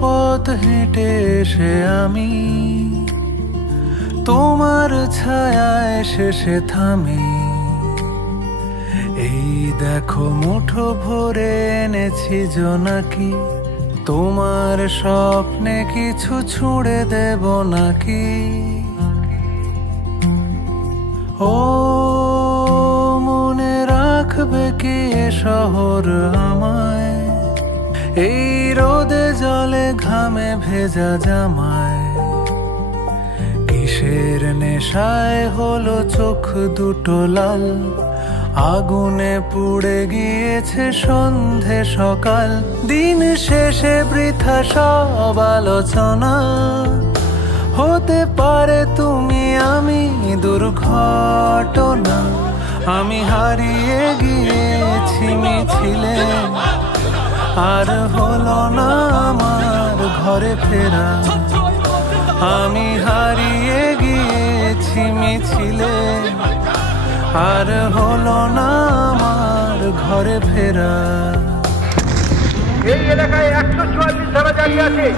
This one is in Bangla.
পথ হেঁটে এসে আমি তোমার ছায়ায় শেষে থামি। এই দেখো মুঠো ভরে এনেছি জোনাকি, তোমার স্বপ্নে কিছু ছুঁড়ে দেব নাকি? ও মনে রাখবে কি এ শহর আমায়, এই রোদে জলে ঘামে ভেজা জামায়? কিসের নেশায় হলো চোখ দুটো লাল, আগুনে পুড়ে গিয়েছে সন্ধে সকাল। দিন শেষে বৃথা সব আলোচনা, হতে পারে তুমি আমি দুর্ঘটনা। আমি হারিয়ে গিয়েছি মিছিলে, আর হলো না আমার ঘরে ফেরা। আমি হারিয়ে গিয়েছি মিছিলে, আর হলো না আমার ঘরে ফেরা। এই এলাকায় 144 ধারা জারি আছে।